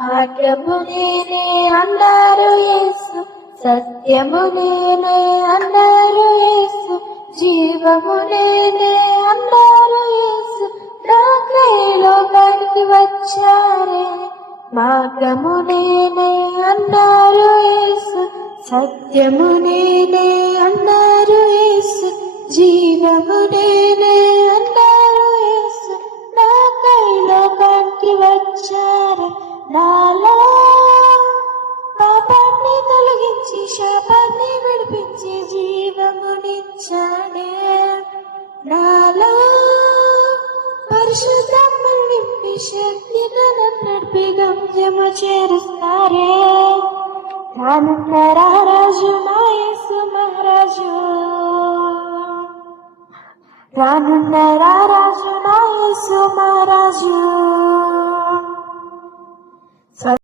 మార్గము నేనే అన్నారు యేసు, సత్యము నేనే అన్నారు యేసు, జీవము నేనే అన్నారు యేసు, నాకై లోకానికి వచ్చారే. మార్గము నేనే అన్నారు యేసు, సత్యము నేనే అన్నారు యేసు, జీవము నేనే అన్నారు యేసు, నాకై లోకానికి వచ్చారే. నాలో పాపాన్ని తొలగించి శాపాన్ని విడిపించి జీవమునిచ్చాడే. నాలో పరిశుద్ధాత్మను నింపి శక్తిగా నడిపి గమ్యము చేరుస్తారే. రానున్న రారాజు నా యేసు మహారాజు, రానున్న రారాజు నా యేసు మహారాజు.